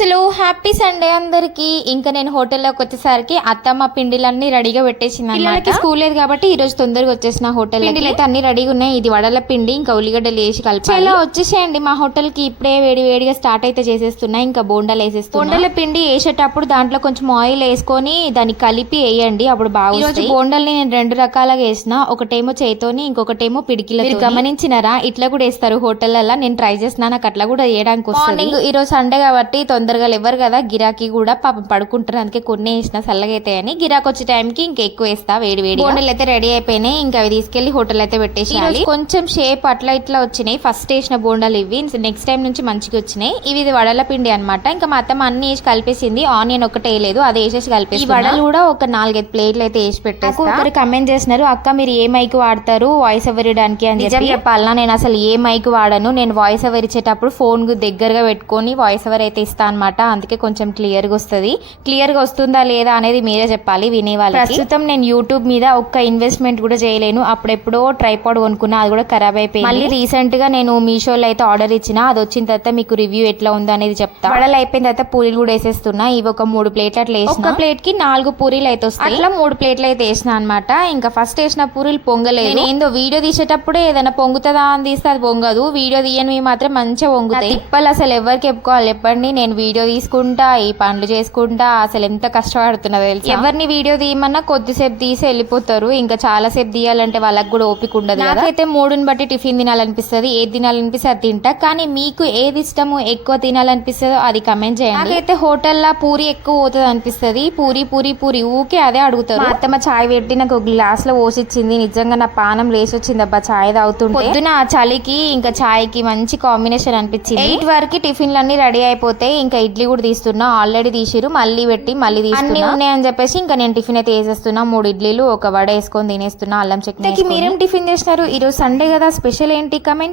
అసలు happy Sunday అందరికి. ఇంకా నేను హోటల్లోకి వచ్చేసరికి అత్తమ్మ పిండిలన్నీ రెడీగా పెట్టేసింది. పిల్లలకి స్కూల్ లేదు కాబట్టి ఈ రోజు తొందరగా వచ్చేసిన హోటల్. పిండిలు అయితే అన్ని రెడీగా ఉన్నాయి. ఇది వడల పిండి, ఇంకా ఉల్లిగడ్డలు వేసి కలిపి ఇలా వచ్చేసేయండి మా హోటల్ కి. ఇప్పుడే వేడి వేడిగా స్టార్ట్ అయితే చేసేస్తున్నాయి. ఇంకా బోండాలు వేసేస్తున్నా. బోండాల పిండి వేసేటప్పుడు దాంట్లో కొంచెం ఆయిల్ వేసుకొని దాన్ని కలిపి వేయండి, అప్పుడు బాగా. ఈ రోజు బోండాల్ని నేను రెండు రకాలుగా వేసిన, ఒకటేమో చేతోని, ఇంకొకటేమో పిడికిలో. మీరు గమనించినారా? ఇట్లా కూడా వేస్తారు హోటల్లో. నేను ట్రై చేసిన, నాకు అట్లా కూడా వేయడానికి వస్తుంది. ఈ రోజు సండే కాబట్టి తొందరగా లేవరు కదా, గిరాకీ కూడా పాపం పడుకుంటారు. అందుకే కొన్ని వేసిన చల్లగా అయితే అని. గిరాకీ వచ్చే టైంకి ఇంకా ఎక్కువ వేస్తా వేడి వేడి. బోండాలు అయితే రెడీ అయిపోయినాయి. ఇంకా అవి తీసుకెళ్లి హోటల్ అయితే పెట్టేసి కొంచెం షేప్ అట్లా ఇట్లా వచ్చినాయి. ఫస్ట్ వేసిన బోండాలు ఇవి. నెక్స్ట్ టైం నుంచి మంచిగా వచ్చినాయి. ఇది వడల పిండి అనమాట. ఇంకా మా అత్తమ్మ అన్ని వేసి కలిపేసింది. ఆనియన్ ఒకటే వేయలేదు, అది వేసేసి కలిపేసి. ఈ వడలు కూడా ఒక 4-5 ప్లేట్లు అయితే వేసి పెట్టేసి. ఒకరు కమెంట్ చేసినారు, అక్క మీరు ఏ మైక్ వాడతారు వాయిస్ ఓవర్ ఇవ్వడానికి అని చెప్పాలన్నా. నేను అసలు ఏ మైక్ వాడను. నేను వాయిస్ ఓవర్ ఇచ్చేటప్పుడు ఫోన్ దగ్గరగా పెట్టుకొని వాయిస్ ఓవర్ అయితే ఇస్తా అనమాట. అందుకే కొంచెం క్లియర్ గా వస్తుంది. క్లియర్ గా వస్తుందా లేదా అనేది మీరే చెప్పాలి వినేవాళ్ళకి. ప్రస్తుతం నేను యూట్యూబ్ మీద ఒక్క ఇన్వెస్ట్మెంట్ కూడా చేయలేను. అప్పుడెప్పుడో ట్రైపాడ్ కొనుక్కున్నా, అది కూడా ఖరాబ్ అయిపోయింది. మళ్ళీ రీసెంట్ గా నేను మీషోలో అయితే ఆర్డర్ ఇచ్చిన, అది వచ్చిన తర్వాత మీకు రివ్యూ ఎట్లా ఉందో అనేది చెప్తా. వడలు అయిపోయిన తర్వాత పూరీలు కూడా వేసేస్తున్నా. ఇవి ఒక 3 ప్లేట్లు అట్లా వేసిన. ఒక ప్లేట్ కి 4 పూరీలు అయితే వస్తాయి. అట్లా 3 ప్లేట్లు అయితే వేసిన అనమాట. ఇంకా ఫస్ట్ వేసిన పూరీలు పొంగలేదు. నేను ఏందో వీడియో తీసేటప్పుడే ఏదైనా పొంగుతుందా అని తీస్తే అది పొంగదు. వీడియో తీయని మాత్రం మంచిగా పొంగుతాయి. తిప్పలు అసలు ఎవరికి చెప్పుకోవాలి చెప్పండి. నేను వీడియో తీసుకుంటా, ఈ పనులు చేసుకుంటా, అసలు ఎంత కష్టపడుతున్నా తెలుసు. ఎవరిని వీడియో తీయమన్నా కొద్దిసేపు తీసి వెళ్ళిపోతారు. ఇంకా చాలా సేపు తీయాలంటే వాళ్ళకి కూడా ఓపిక ఉండదు. నాకైతే మూడుని బట్టి టిఫిన్ తినాలనిపిస్తుంది. ఏది తినాలనిపిస్తే అది తింటా. కానీ మీకు ఏది ఇష్టమో ఎక్కువ తినాలనిపిస్తుందో అది కమెంట్ చేయండి. నాకైతే హోటల్లో పూరి ఎక్కువ పోతుంది అనిపిస్తుంది. పూరి పూరి పూరి ఊకే అదే అడుగుతారు. మా అత్తమ్మ చాయ్ పెట్టి నాకు ఒక గ్లాస్ లో పోసిచ్చింది. నిజంగా నా పానం లేచి వచ్చింది అబ్బా చాయ్ తాగుతుంటే. పొద్దున ఆ చలికి ఇంకా చాయ్ కి మంచి కాంబినేషన్ అనిపించింది. 8 వరకు టిఫిన్లు అన్ని రెడీ అయిపోతాయి. ఇంకా ఇడ్లీ కూడా తీస్తున్నా. ఆల్రెడీ తీసిరు, మళ్ళీ పెట్టి మళ్ళీ అన్ని ఉన్నాయని చెప్పేసి ఇంకా నేను టిఫిన్ అయితే వేసేస్తున్నా. 3 ఇడ్లీలు, ఒక వడ వేసుకొని తినేస్తున్నా. అల్లం చట్నీ. మీరేం టిఫిన్ చేస్తున్నారు? ఈరోజు సండే కదా, స్పెషల్ ఏంటి? కమెంట్.